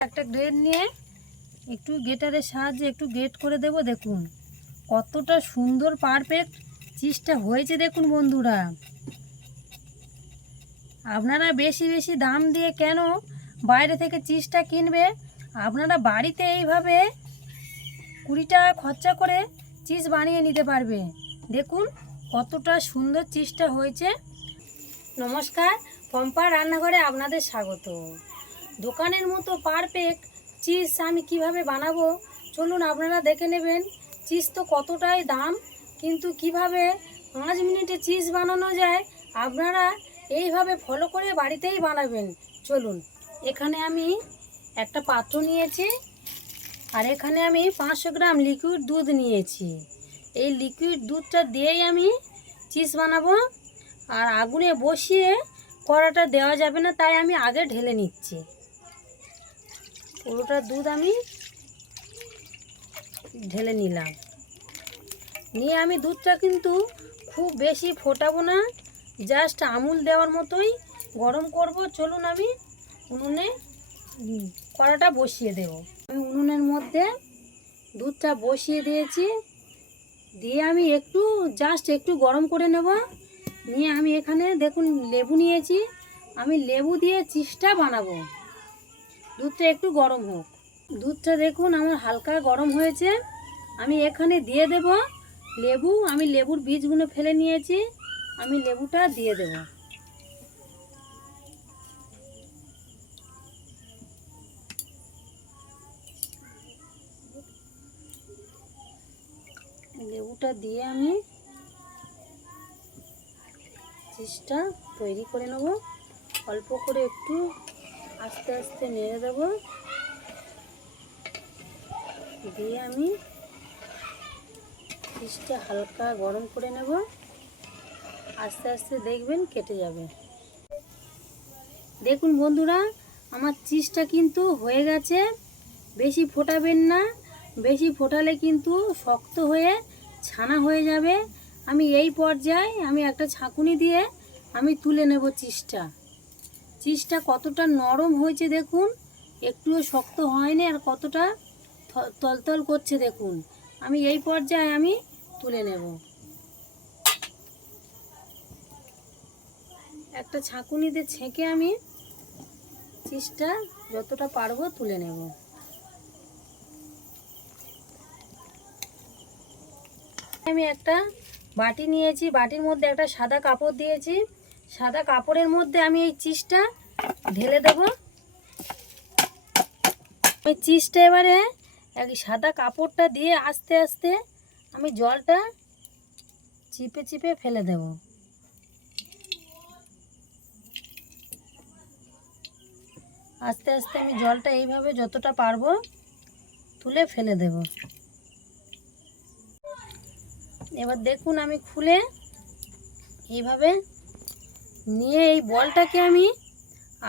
একটা গ্রেড নিয়ে একটু গ্রেটারের সাহায্যে একটু গ্রেট করে দেব। দেখুন কতটা সুন্দর পারফেক্ট চিজটা হয়েছে। দেখুন বন্ধুরা, আপনারা বেশি বেশি দাম দিয়ে কেন বাইরে থেকে চিজটা কিনবে? আপনারা বাড়িতে এইভাবে 20 টাকা খরচা করে চিজ বানিয়ে নিতে পারবে। দেখুন কতটা সুন্দর চিজটা হয়েছে। নমস্কার, পম্পা রান্নাঘরে আপনাদের স্বাগত। দোকানের মতো পারফেক্ট চিজ আমি কিভাবে বানাবো চলুন আপনারা দেখে নেবেন। চিজ তো কতটাই দাম, কিন্তু কিভাবে 5 মিনিটে চিজ বানানো যায় আপনারা এইভাবে ফলো করে বাড়িতেই বানাবেন। চলুন, এখানে আমি একটা পাত্র নিয়েছি আর এখানে আমি 500 গ্রাম লিকুইড দুধ নিয়েছি। এই লিকুইড দুধটা দিয়েই আমি চিজ বানাবো। আর আগুনে বসিয়ে কড়াটা দেওয়া যাবে না, তাই আমি আগে ঢেলে নিচ্ছি। পুরোটা দুধ আমি ঢেলে নিলাম। নিয়ে আমি দুধটা কিন্তু খুব বেশি ফোটাবো না, জাস্ট আমুল দেওয়ার মতোই গরম করব। চলুন আমি উনুনে কড়াটা বসিয়ে দেব। আমি উনুনের মধ্যে দুধটা বসিয়ে দিয়েছি, দিয়ে আমি জাস্ট একটু গরম করে নেব। নিয়ে আমি এখানে দেখুন লেবু নিয়েছি, আমি লেবু দিয়ে চিজটা বানাবো। দুধটা একটু গরম হোক। দুধটা দেখুন আমার হালকা গরম হয়েছে। আমি এখানে দিয়ে দেব লেবু। আমি লেবুর বীজগুলো ফেলে নিয়েছি, আমি লেবুটা দিয়ে দেব। লেবুটা দিয়ে আমি চিজটা তৈরি করে নেব। অল্প করে একটু আস্তে আস্তে নেড়ে দেব, দিয়ে আমি চিজটা হালকা গরম করে নেব। আস্তে আস্তে দেখবেন কেটে যাবে। দেখুন বন্ধুরা, আমার চিজটা কিন্তু হয়ে গেছে। বেশি ফোটাবেন না, বেশি ফোটালে কিন্তু শক্ত হয়ে ছানা হয়ে যাবে। আমি এই পর্যায়ে আমি একটা ছাঁকুনি দিয়ে আমি তুলে নেব চিজটা। চিজটা কতটা নরম হয়েছে দেখুন, একটুও শক্ত হয়নি, আর কতটা তলতল করছে দেখুন। আমি এই পর্যায়ে আমি তুলে নেব। একটা ছাঁকুনিতে ছেঁকে আমি চিজটা যতটা পারবো তুলে নেব। আমি একটা বাটি নিয়েছি, বাটির মধ্যে একটা সাদা কাপড় দিয়েছি। সাদা কাপড়ের মধ্যে আমি এই চিজটা ঢেলে দেব। ওই চিজটা এবারে সাদা কাপড়টা দিয়ে আস্তে আস্তে আমি জলটা চিপে চিপে ফেলে দেব। আস্তে আস্তে আমি জলটা এইভাবে যতটা পারবো তুলে ফেলে দেব। এবার দেখুন আমি খুলে এইভাবে নিয়ে এই বলটাকে আমি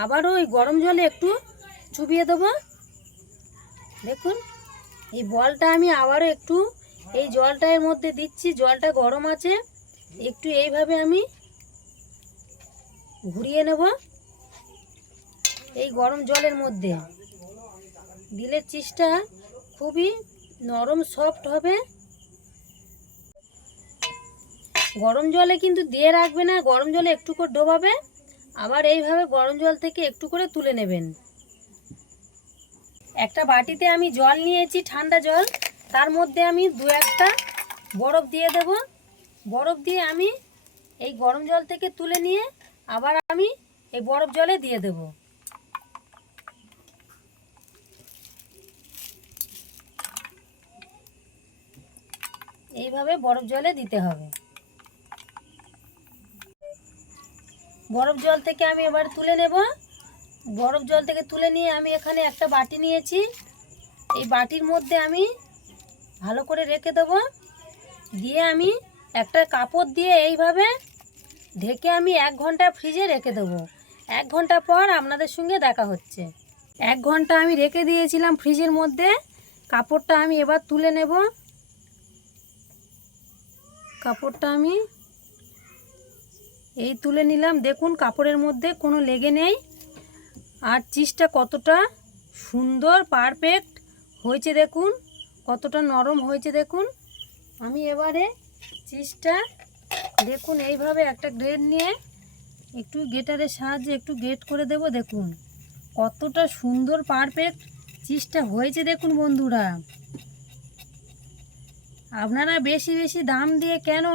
আবারও ওই গরম জলে একটু চুবিয়ে দেবো। দেখুন এই বলটা আমি আবারও একটু এই জলটা এর মধ্যে দিচ্ছি। জলটা গরম আছে, একটু এইভাবে আমি ঘুরিয়ে নেব। এই গরম জলের মধ্যে দিলে চিজটা খুবই নরম সফট হবে। গরম জলে কিন্তু দিয়ে রাখবে না, গরম জলে একটু করে ডোবাবে, আবার এইভাবে গরম জল থেকে একটু করে তুলে নেবেন। একটা বাটিতে আমি জল নিয়েছি, ঠান্ডা জল, তার মধ্যে আমি 2-1টা বরফ দিয়ে দেব। বরফ দিয়ে আমি এই গরম জল থেকে তুলে নিয়ে আবার আমি এই বরফ জলে দিয়ে দেব। এইভাবে বরফ জলে দিতে হবে। বরফ জল থেকে আমি এবার তুলে নেব। বরফ জল থেকে তুলে নিয়ে আমি এখানে একটা বাটি নিয়েছি, এই বাটির মধ্যে আমি ভালো করে রেখে দেব। দিয়ে আমি একটা কাপড় দিয়ে এইভাবে ঢেকে আমি 1 ঘন্টা ফ্রিজে রেখে দেবো। 1 ঘন্টা পর আপনাদের সঙ্গে দেখা হচ্ছে। 1 ঘন্টা আমি রেখে দিয়েছিলাম ফ্রিজের মধ্যে। কাপড়টা আমি এবার তুলে নেব। কাপড়টা আমি এই তুলে নিলাম। দেখুন কাপড়ের মধ্যে কোনো লেগে নেই, আর চিজটা কতটা সুন্দর পারফেক্ট হয়েছে, দেখুন কতটা নরম হয়েছে। দেখুন আমি এবারে চিজটা দেখুন এইভাবে একটা গ্রেট নিয়ে একটু গ্রেটারের সাহায্যে একটু গ্রেট করে দেব। দেখুন কতটা সুন্দর পারফেক্ট চিজটা হয়েছে। দেখুন বন্ধুরা, আপনারা বেশি বেশি দাম দিয়ে কেন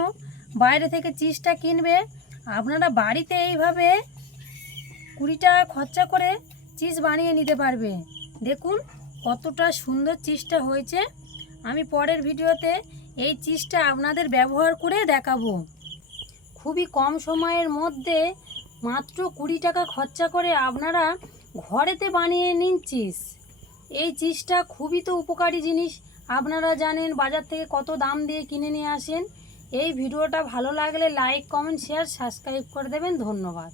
বাইরে থেকে চিজটা কিনবে? আপনারা বাড়িতে এইভাবে 20 টাকা খরচা করে চিজ বানিয়ে নিতে পারবে। দেখুন কতটা সুন্দর চিজটা হয়েছে। আমি পরের ভিডিওতে এই চিজটা আপনাদের ব্যবহার করে দেখাবো। খুবই কম সময়ের মধ্যে মাত্র 20 টাকা খরচা করে আপনারা ঘরেতে বানিয়ে নিন চিজ। এই চিজটা খুবই তো উপকারী জিনিস। আপনারা জানেন বাজার থেকে কত দাম দিয়ে কিনে নিয়ে আসেন। এই ভিডিওটা ভালো লাগলে লাইক, কমেন্ট, শেয়ার, সাবস্ক্রাইব করে দেবেন। ধন্যবাদ।